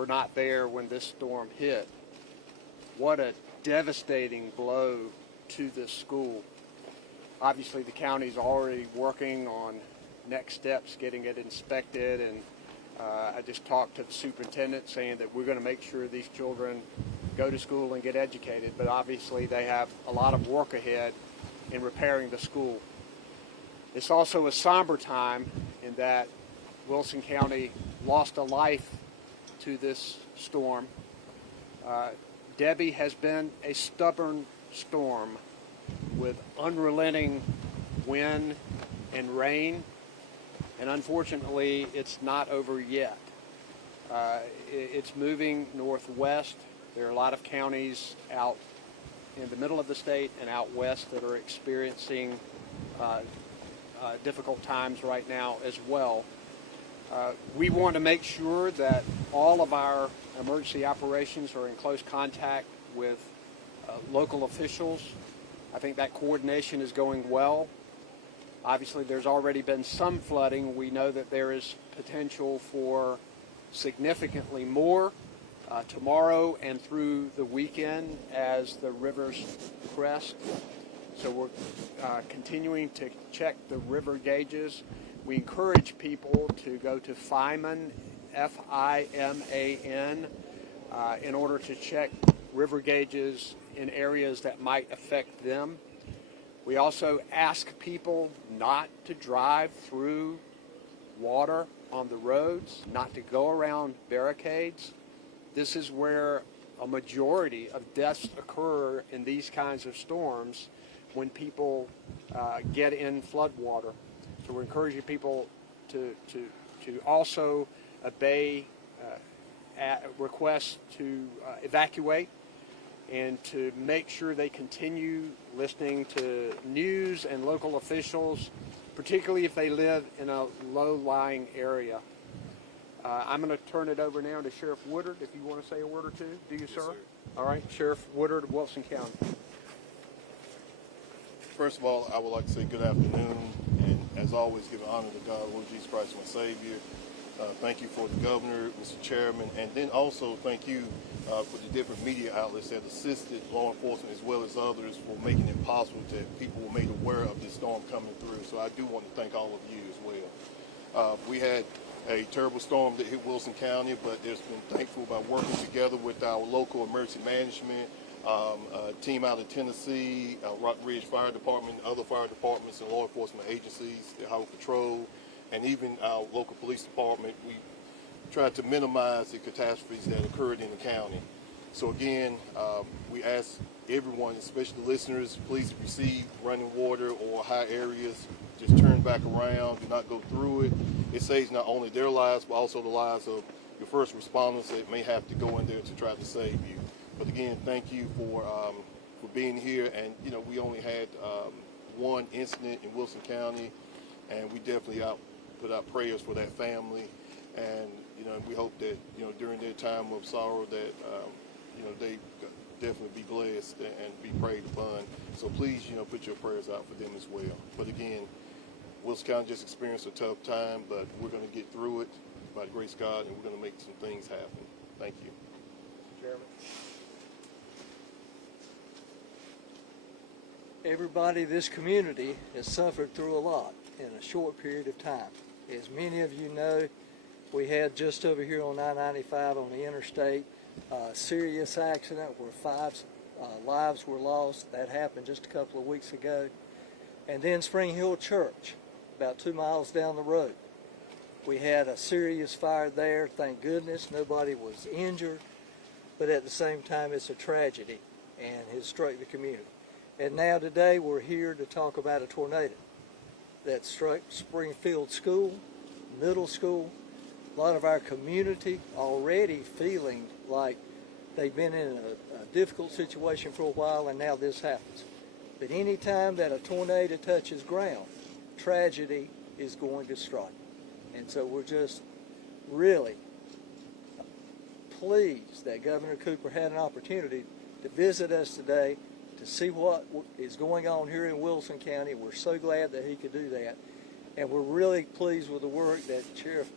were not there when this storm hit. What a devastating blow to this school. Obviously, the county's already working on next steps, getting it inspected, and I just talked to the superintendent saying that we're going to make sure these children go to school and get educated, but obviously they have a lot of work ahead in repairing the school. It's also a somber time in that Wilson County lost a life to this storm. Debbie has been a stubborn storm with unrelenting wind and rain, and unfortunately it's not over yet. It's moving northwest. There are a lot of counties out in the middle of the state and out west that are experiencing difficult times right now as well. We want to make sure that all of our emergency operations are in close contact with local officials. I think that coordination is going well. Obviously, there's already been some flooding. We know that there is potential for significantly more tomorrow and through the weekend as the rivers crest. So we're continuing to check the river gauges. We encourage people to go to Fiman, F-I-M-A-N, in order to check river gauges in areas that might affect them. We also ask people not to drive through water on the roads, not to go around barricades. This is where a majority of deaths occur in these kinds of storms, when people get in flood water. So we're encouraging people to also obey requests to evacuate, and to make sure they continue listening to news and local officials, particularly if they live in a low-lying area. I'm going to turn it over now to Sheriff Woodard, if you want to say a word or two. Do you, sir? All right, Sheriff Woodard of Wilson County. First of all, I would like to say good afternoon, and as always, give honor to God, Lord Jesus Christ, my Savior. Thank you for the governor, Mr. Chairman, and then also thank you for the different media outlets that assisted law enforcement as well as others for making it possible that people were made aware of this storm coming through. So I do want to thank all of you as well. We had a terrible storm that hit Wilson County, but there's been thankful by working together with our local emergency management, a team out of Tennessee, Rock Ridge Fire Department, other fire departments and law enforcement agencies, the Highway Patrol, and even our local police department. We tried to minimize the catastrophes that occurred in the county. So again, we ask everyone, especially the listeners, please receive running water or high areas. Just turn back around, do not go through it. It saves not only their lives, but also the lives of your first responders that may have to go in there to try to save you. But again, thank you for being here. And you know, we only had one incident in Wilson County, and we definitely put out prayers for that family. And you know, we hope that during their time of sorrow that they definitely be blessed and be prayed upon. So please, put your prayers out for them as well. But again, Wilson County just experienced a tough time, but we're going to get through it by the grace of God, and we're going to make some things happen. Thank you. Chairman. Everybody, this community has suffered through a lot in a short period of time. As many of you know, we had just over here on I-95 on the interstate a serious accident where 5 lives were lost. That happened just a couple of weeks ago. And then Spring Hill Church, about 2 miles down the road. We had a serious fire there. Thank goodness nobody was injured, but at the same time it's a tragedy and has struck the community. And now today we're here to talk about a tornado that struck Springfield School, middle school. A lot of our community already feeling like they've been in a difficult situation for a while, and now this happens. But any time that a tornado touches ground, tragedy is going to strike. And so we're just really pleased that Governor Cooper had an opportunity to visit us today to see what is going on here in Wilson County. We're so glad that he could do that. And we're really pleased with the work that Sheriff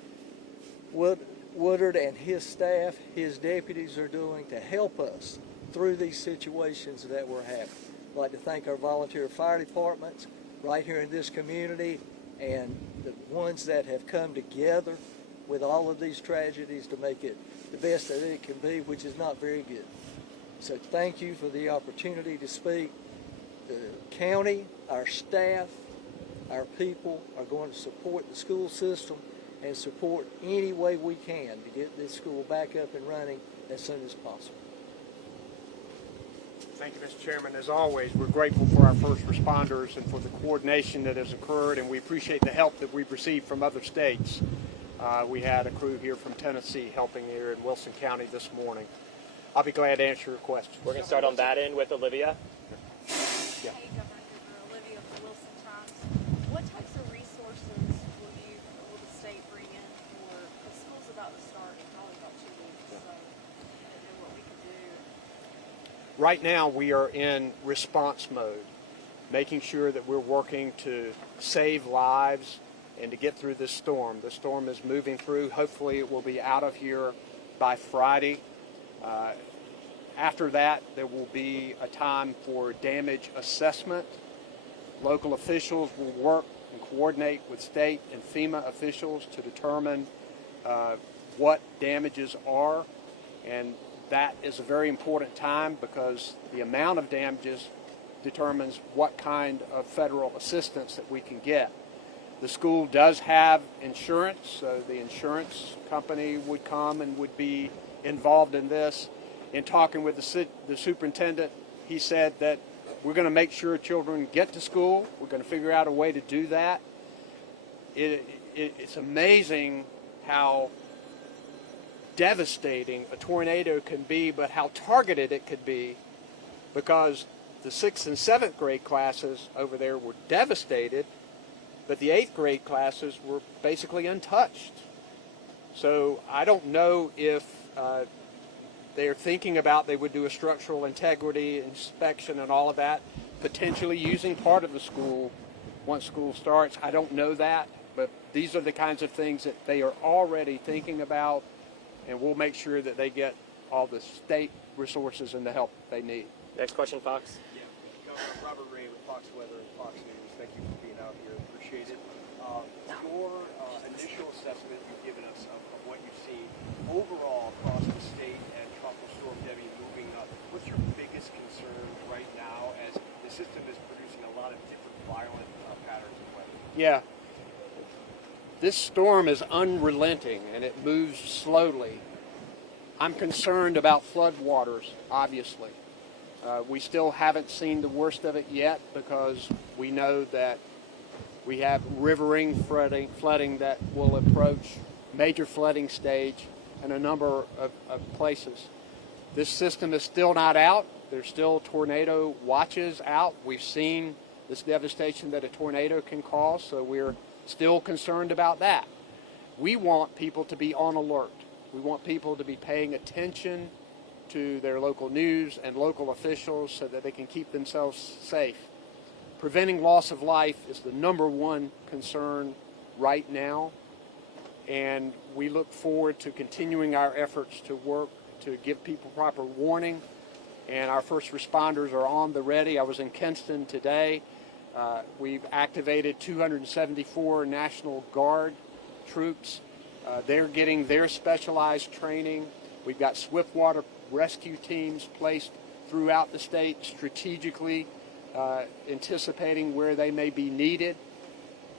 Woodard and his staff, his deputies are doing to help us through these situations that we're having. I'd like to thank our volunteer fire departments right here in this community and the ones that have come together with all of these tragedies to make it the best that it can be, which is not very good. So thank you for the opportunity to speak. The county, our staff, our people are going to support the school system and support any way we can to get this school back up and running as soon as possible. Thank you, Mr. Chairman. As always, we're grateful for our first responders and for the coordination that has occurred, and we appreciate the help that we've received from other states. We had a crew here from Tennessee helping here in Wilson County this morning. I'll be glad to answer your questions. We're going to start on that end with Olivia. Yeah. Hey, Governor Cooper, Olivia from the Wilson Times. What types of resources will the state bring in for the school's about to start in probably about 2 weeks? So, what we can do. Right now, we are in response mode, making sure that we're working to save lives and to get through this storm. The storm is moving through. Hopefully, it will be out of here by Friday. After that, there will be a time for damage assessment. Local officials will work and coordinate with state and FEMA officials to determine what damages are. And that is a very important time because the amount of damages determines what kind of federal assistance that we can get. The school does have insurance, so the insurance company would come and would be involved in this. In talking with the superintendent, he said that we're going to make sure children get to school. We're going to figure out a way to do that. It's amazing how devastating a tornado can be, but how targeted it could be, because the 6th and 7th grade classes over there were devastated, but the 8th grade classes were basically untouched. So I don't know if they're thinking about they would do a structural integrity inspection and all of that, potentially using part of the school once school starts. I don't know that, but these are the kinds of things that they are already thinking about, and we'll make sure that they get all the state resources and the help they need. Next question, Fox. Yeah, Governor Robert Ray with Fox Weather and Fox News. Thank you for being out here. Appreciate it. Your initial assessment you've given us of what you've seen overall across the state and Tropical Storm Debbie moving up. What's your biggest concern right now as the system is producing a lot of different violent patterns of weather? Yeah. This storm is unrelenting and it moves slowly. I'm concerned about floodwaters, obviously. We still haven't seen the worst of it yet because we know that we have rivering flooding that will approach major flooding stage in a number of places. This system is still not out. There's still tornado watches out. We've seen this devastation that a tornado can cause, so we're still concerned about that. We want people to be on alert. We want people to be paying attention to their local news and local officials so that they can keep themselves safe. Preventing loss of life is the #1 concern right now, and we look forward to continuing our efforts to work to give people proper warning, and our first responders are on the ready. I was in Kinston today. We've activated 274 National Guard troops. They're getting their specialized training. We've got swiftwater rescue teams placed throughout the state, strategically anticipating where they may be needed.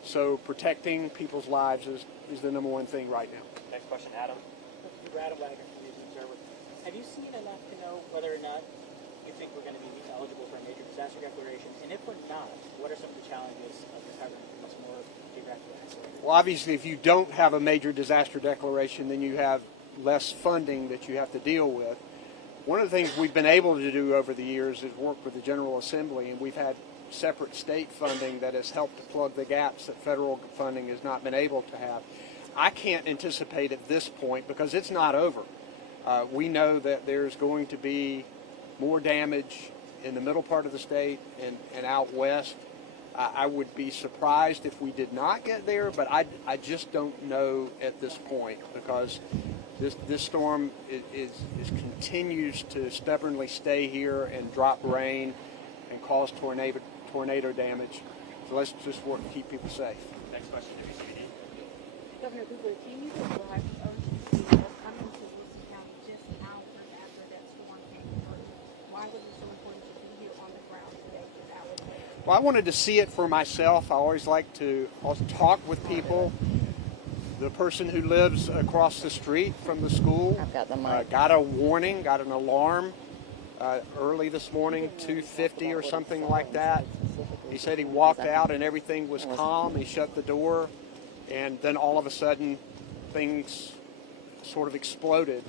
So protecting people's lives is the #1 thing right now. Next question, Adam. Adam Wagner from News Observer. Have you seen enough to know whether or not you think we're going to be eligible for a major disaster declaration? And if we're not, what are some of the challenges of recovering from this more geographically isolated? Well, obviously, if you don't have a major disaster declaration, then you have less funding that you have to deal with. One of the things we've been able to do over the years is work with the General Assembly, and we've had separate state funding that has helped to plug the gaps that federal funding has not been able to have. I can't anticipate at this point because it's not over. We know that there's going to be more damage in the middle part of the state and out west. I would be surprised if we did not get there, but I just don't know at this point because This storm is continues to stubbornly stay here and drop rain and cause tornado damage. So let's just work to keep people safe. Next question, WCBD. Governor Cooper, can you describe the urgency of coming to Wilson County just hours after that storm came through? Why was it so important to be here on the ground today for hours later? Well, I wanted to see it for myself. I always like to talk with people. The person who lives across the street from the school I've got the mic. got a warning, got an alarm early this morning, 2:50 or something like that. He said he walked out and everything was calm. He shut the door, and then all of a sudden, things sort of exploded.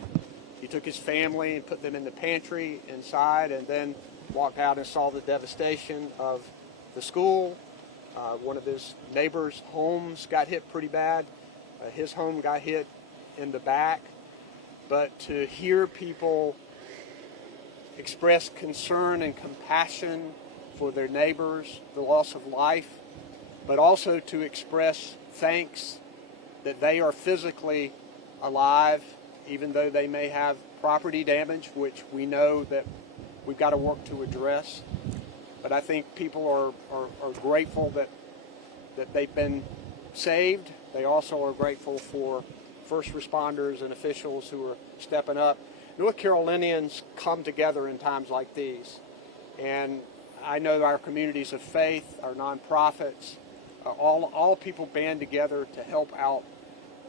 He took his family and put them in the pantry inside, and then walked out and saw the devastation of the school. One of his neighbors' homes got hit pretty bad. His home got hit in the back. But to hear people express concern and compassion for their neighbors, the loss of life, but also to express thanks that they are physically alive, even though they may have property damage, which we know that we've got to work to address. But I think people are grateful that they've been saved. They also are grateful for first responders and officials who are stepping up. North Carolinians come together in times like these. And I know our communities of faith, our nonprofits, all people band together to help out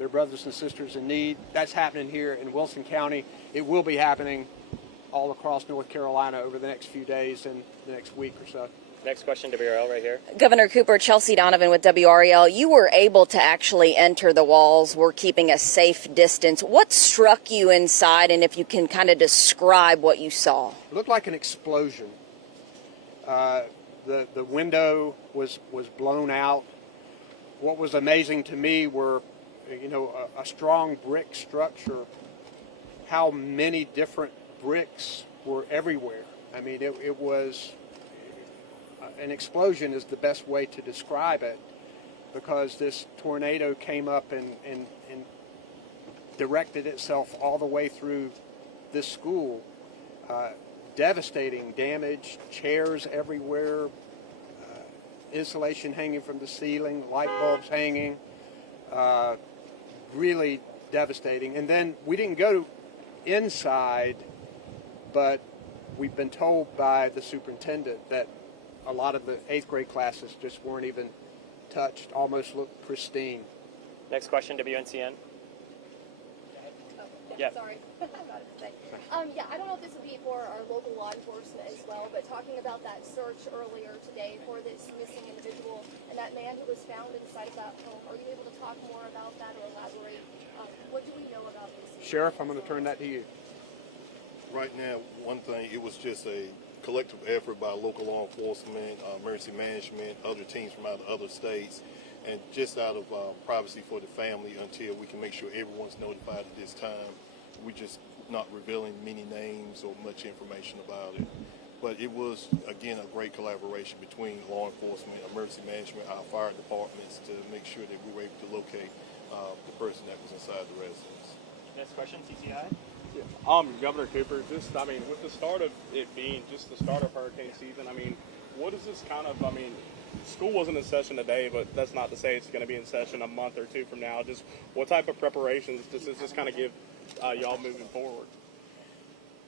their brothers and sisters in need. That's happening here in Wilson County. It will be happening all across North Carolina over the next few days and the next week or so. Next question, WRL, right here. Governor Cooper, Chelsea Donovan with WREL. You were able to actually enter the walls. We're keeping a safe distance. What struck you inside, and if you can kind of describe what you saw? It looked like an explosion. The window was blown out. What was amazing to me were, a strong brick structure, how many different bricks were everywhere. I mean, it was an explosion is the best way to describe it, because this tornado came up and directed itself all the way through this school. Devastating damage, chairs everywhere, insulation hanging from the ceiling, light bulbs hanging, really devastating. And then we didn't go inside, but we've been told by the superintendent that a lot of the 8th grade classes just weren't even touched, almost looked pristine. Next question, WNCN. Yeah. Sorry, I'm about to say. Yeah, I don't know if this would be for our local law enforcement as well, but talking about that search earlier today for this missing individual and that man who was found inside of that home, are you able to talk more about that or elaborate? What do we know about this? Sheriff, I'm going to turn that to you. Right now, one thing, it was just a collective effort by local law enforcement, emergency management, other teams from other states, and just out of privacy for the family until we can make sure everyone's notified at this time. We're just not revealing many names or much information about it. But it was, again, a great collaboration between law enforcement, emergency management, our fire departments to make sure that we were able to locate the person that was inside the residence. Next question, CCI. Governor Cooper, with the start of it being just the start of hurricane season, what is this kind of, school wasn't in session today, but that's not to say it's going to be in session a month or two from now. Just what type of preparations does this kind of give y'all moving forward?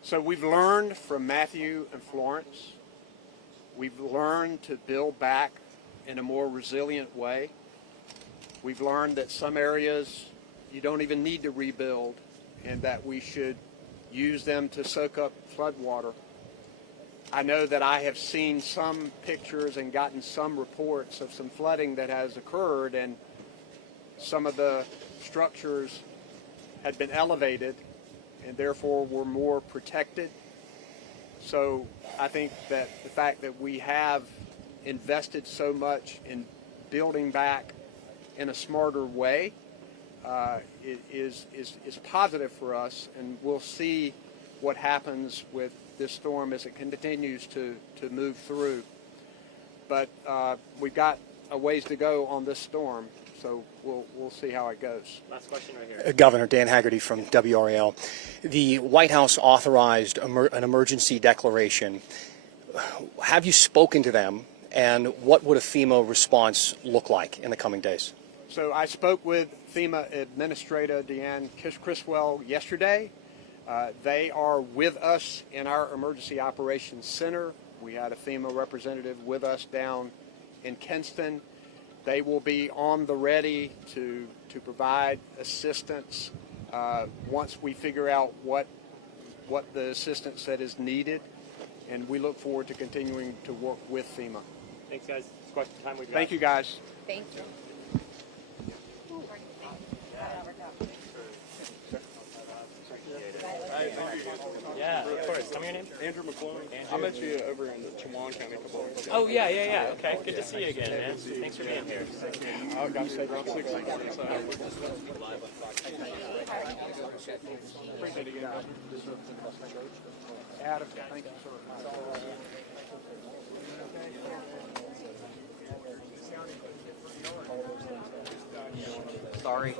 So we've learned from Matthew and Florence. We've learned to build back in a more resilient way. We've learned that some areas you don't even need to rebuild, and that we should use them to soak up flood water. I know that I have seen some pictures and gotten some reports of some flooding that has occurred, and some of the structures had been elevated and therefore were more protected. So I think that the fact that we have invested so much in building back in a smarter way is positive for us, and we'll see what happens with this storm as it continues to move through. But we've got a ways to go on this storm, So we'll see how it goes. Last question right here. Governor Dan Haggerty from WRAL. The White House authorized an emergency declaration. Have you spoken to them, and what would a FEMA response look like in the coming days? So I spoke with FEMA Administrator Deanne Criswell yesterday. They are with us in our Emergency Operations Center. We had a FEMA representative with us down in Kinston. They will be on the ready to provide assistance once we figure out what the assistance that is needed, and we look forward to continuing to work with FEMA. Thanks, guys. It's question time. We've got. Thank you, guys. Thank you. Yeah, of course. Tell me your name. Andrew McClung. I met you over in the Chiwan County a couple of months ago. Oh, yeah. Okay. Good to see you again, man. Thanks for being here. I got to say around 6 months. So. Appreciate it again. Adam, thank you, sir. Sorry.